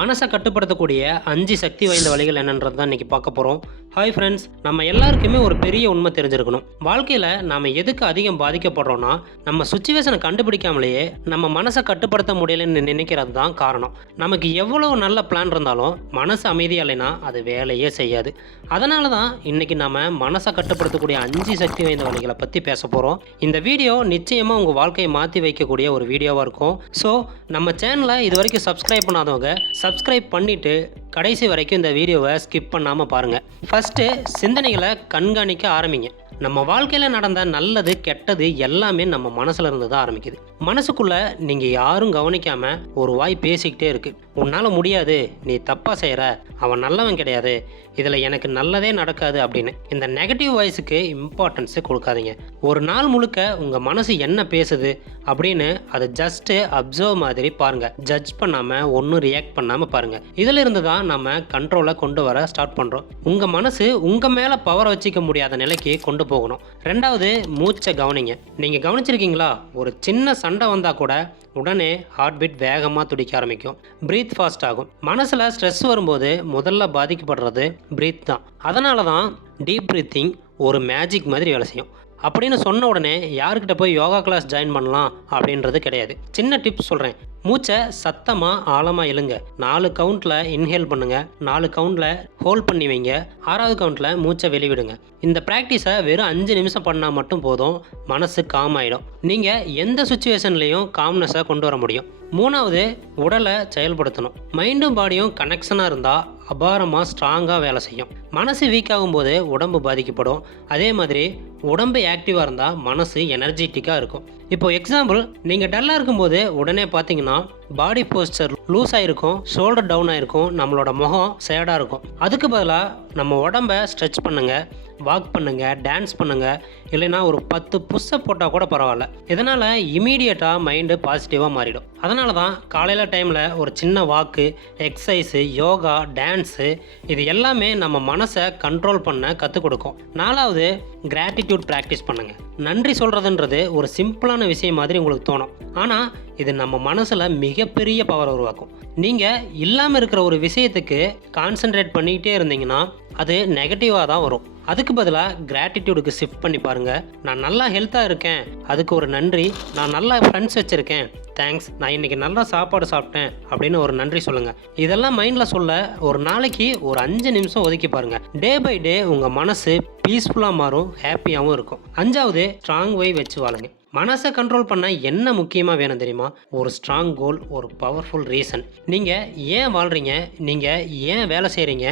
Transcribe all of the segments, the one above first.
மனசை கட்டுப்படுத்தக்கூடிய 5 சக்தி வாய்ந்த வழிகள் என்னன்றது தான் இன்றைக்கி பார்க்க போகிறோம். ஹாய் ஃப்ரெண்ட்ஸ், நம்ம எல்லாருக்குமே ஒரு பெரிய உண்மை தெரிஞ்சிருக்கணும். வாழ்க்கையில் நாம் எதுக்கு அதிகம் பாதிக்கப்படுறோன்னா, நம்ம சுச்சுவேஷனை கண்டுபிடிக்காமலேயே நம்ம மனசை கட்டுப்படுத்த முடியலன்னு நினைக்கிறது தான் காரணம். நமக்கு எவ்வளோ நல்ல பிளான் இருந்தாலும் மனசு அமைதியாக இல்லைன்னா அது வேலையே செய்யாது. அதனால தான் இன்றைக்கி நம்ம மனசை கட்டுப்படுத்தக்கூடிய 5 சக்தி வாய்ந்த வழிகளை பற்றி பேச போகிறோம். இந்த வீடியோ நிச்சயமாக உங்கள் வாழ்க்கையை மாற்றி வைக்கக்கூடிய ஒரு வீடியோவாக இருக்கும். ஸோ நம்ம சேனலை இது வரைக்கும் சப்ஸ்கிரைப் பண்ணாதவங்க சப்ஸ்கிரைப் பண்ணிவிட்டு கடைசி வரைக்கும் இந்த வீடியோவை ஸ்கிப் பண்ணாமல் பாருங்கள். ஃபஸ்ட்டு சிந்தனைகளை கண்காணிக்க ஆரம்பிங்க. நம்ம வாழ்க்கையில் நடந்த நல்லது கெட்டது எல்லாமே நம்ம மனசில் இருந்து தான் ஆரம்பிக்குது. மனசுக்குள்ளே நீங்கள் யாரும் கவனிக்காமல் ஒரு வாய் பேசிக்கிட்டே இருக்குது. உன்னால் முடியாது, நீ தப்பாக செய்கிற, அவன் நல்லவன் கிடையாது, இதில் எனக்கு நல்லதே நடக்காது அப்படின்னு. இந்த நெகட்டிவ் வாய்ஸுக்கு இம்பார்ட்டன்ஸு கொடுக்காதீங்க. ஒரு நாள் முழுக்க உங்கள் மனசு என்ன பேசுது அப்படின்னு அதை ஜஸ்ட்டு அப்சர்வ் மாதிரி பாருங்கள். ஜட்ஜ் பண்ணாமல் ஒன்றும் ரியாக்ட் பண்ணாமல் பாருங்கள். இதில் இருந்து தான் நம்ம கண்ட்ரோலை கொண்டு வர ஸ்டார்ட் பண்ணுறோம். உங்கள் மனசு உங்கள் மேலே பவரை வச்சிக்க முடியாத நிலைக்கு கொண்டு போகணும். ரெண்டாவது, மூச்சை கவனிங்க. நீங்கள் கவனிச்சிருக்கீங்களா, ஒரு சின்ன சண்டை வந்தால் கூட உடனே ஹார்ட் பீட் வேகமாக துடிக்க ஆரம்பிக்கும், பிரீத் ஃபாஸ்ட் ஆகும். மனசில் ஸ்ட்ரெஸ் வரும்போது முதல்ல பாதிக்கப்படுறது பிரீத் தான். அதனால தான் டீப் பிரீத்திங் ஒரு மேஜிக் மாதிரி வேலை செய்யும். அப்படின்னு சொன்ன உடனே யாருக்கிட்ட போய் யோகா கிளாஸ் ஜாயின் பண்ணலாம் அப்படின்றது கிடையாது. சின்ன டிப்ஸ் சொல்கிறேன். மூச்சை சத்தமாக ஆழமாக இழுங்க. 4 கவுண்டில் இன்ஹேல் பண்ணுங்கள், 4 கவுண்டில் ஹோல்ட் பண்ணி வைங்க, 6வது கவுண்டில் மூச்சை வெளிவிடுங்க. இந்த ப்ராக்டிஸை வெறும் 5 நிமிஷம் பண்ணால் மட்டும் போதும், மனசு காம் ஆகிடும். நீங்கள் எந்த சுச்சுவேஷன்லேயும் காம்னஸை கொண்டு வர முடியும். 3வது, உடலை செயல்படுத்தணும். மைண்டும் பாடியும் கனெக்ஷனாக இருந்தால் அபாரமாக ஸ்ட்ராங்காக வேலை செய்யும். மனசு வீக் ஆகும்போது உடம்பு பாதிக்கப்படும். அதே மாதிரி உடம்பு ஆக்டிவாக இருந்தால் மனசு எனர்ஜெட்டிக்காக இருக்கும். இப்போது எக்ஸாம்பிள், நீங்கள் டல்லாக இருக்கும்போது உடனே பார்த்தீங்கன்னா பாடி போஸ்டர் லூஸ் ஆகிருக்கும், ஷோல்டர் டவுன் ஆகிருக்கும், நம்மளோட முகம் சேடாக இருக்கும். அதுக்கு பதிலாக நம்ம உடம்பை ஸ்ட்ரெச் பண்ணுங்கள், வாக் பண்ணுங்கள், டான்ஸ் பண்ணுங்கள், இல்லைனா ஒரு 10 புஷ்அப் போட்டால் கூட பரவாயில்ல. இதனால் இமீடியட்டாக மைண்டு பாசிட்டிவாக மாறிடும். அதனால தான் காலையில் டைமில் ஒரு சின்ன வாக்கு, எக்ஸசைஸு, யோகா, டான்ஸு, இது எல்லாமே நம்ம மனசை கண்ட்ரோல் பண்ண கற்றுக் கொடுக்கும். 4வது, கிராட்டிடியூட் ப்ராக்டிஸ் பண்ணுங்கள். நன்றி சொல்கிறதுன்றது ஒரு சிம்பிளான விஷயம் மாதிரி உங்களுக்கு தோணும், ஆனால் இது நம்ம மனசில் மிகப்பெரிய பவர் உருவாக்கும். நீங்கள் இல்லாமல் இருக்கிற ஒரு விஷயத்துக்கு கான்சென்ட்ரேட் பண்ணிக்கிட்டே இருந்தீங்கன்னா அது நெகட்டிவாக தான் வரும். அதுக்கு பதிலாக கிராட்டிடியூடுக்கு ஷிஃப்ட் பண்ணி பாருங்கள். நான் நல்லா ஹெல்த்தாக இருக்கேன், அதுக்கு ஒரு நன்றி. நான் நல்லா ஃப்ரெண்ட்ஸ் வச்சுருக்கேன், தேங்க்ஸ். நான் இன்றைக்கி நல்லா சாப்பாடு சாப்பிட்டேன் அப்படின்னு ஒரு நன்றி சொல்லுங்கள். இதெல்லாம் மைண்டில் சொல்ல ஒரு நாளைக்கு ஒரு 5 நிமிஷம் ஒதுக்கி பாருங்கள். டே பை டே உங்கள் மனசு பீஸ்ஃபுல்லாக மாறும், ஹாப்பியாகவும் இருக்கும். 5வது, ஸ்ட்ராங் வை வச்சு வாழுங்க. மனசை கண்ட்ரோல் பண்ண என்ன முக்கியமாக வேணும் தெரியுமா? ஒரு ஸ்ட்ராங் கோல், ஒரு பவர்ஃபுல் ரீசன். நீங்கள் ஏன் வாழ்கிறீங்க, நீங்கள் ஏன் வேலை செய்கிறீங்க,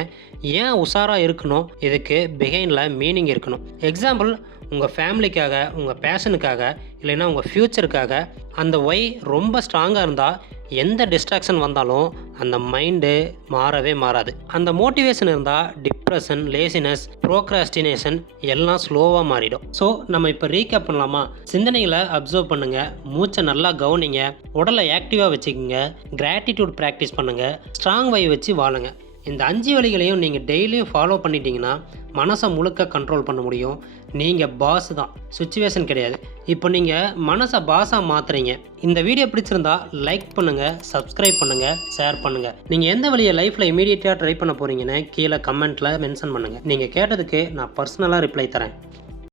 ஏன் உஷாராக இருக்கணும், இதுக்கு பிஹைண்டில் மீனிங் இருக்கணும். எக்ஸாம்பிள், உங்கள் ஃபேமிலிக்காக, உங்கள் பேஷனுக்காக, இல்லைன்னா உங்கள் ஃப்யூச்சருக்காக. அந்த ஒய் ரொம்ப ஸ்ட்ராங்காக இருந்தால் எந்த டிஸ்ட்ராக்ஷன் வந்தாலும் அந்த மைண்டு மாறவே மாறாது. அந்த மோட்டிவேஷன் இருந்தால் டிப்ரெஷன், லேசினஸ், ப்ரோக்ராஸ்டினேஷன் எல்லாம் ஸ்லோவாக மாறிடும். ஸோ நம்ம இப்போ ரீகேப் பண்ணலாமா? சிந்தனைகளை அப்சர்வ் பண்ணுங்கள், மூச்சை நல்லா கவனிங்க, உடலை ஆக்டிவாக வச்சுக்கோங்க, கிராட்டிடியூட் ப்ராக்டிஸ் பண்ணுங்கள், ஸ்ட்ராங் வை வச்சு வாழுங்க. இந்த 5 வழிகளையும் நீங்கள் டெய்லியும் ஃபாலோ பண்ணிட்டீங்கன்னா மனசை முழுக்க கண்ட்ரோல் பண்ண முடியும். நீங்கள் பாஸ் தான், சுச்சுவேஷன் கிடையாது. இப்போ நீங்கள் மனசை பாஸாக மாற்றுறீங்க. இந்த வீடியோ பிடிச்சிருந்தா லைக் பண்ணுங்கள், சப்ஸ்கிரைப் பண்ணுங்கள், ஷேர் பண்ணுங்கள். நீங்கள் எந்த வழியை லைஃப்பில் இமீடியட்டாக ட்ரை பண்ண போகிறீங்கன்னு கீழே கமெண்ட்டில் மென்ஷன் பண்ணுங்கள். நீங்கள் கேட்டதுக்கு நான் பர்சனலாக ரிப்ளை தரேன்.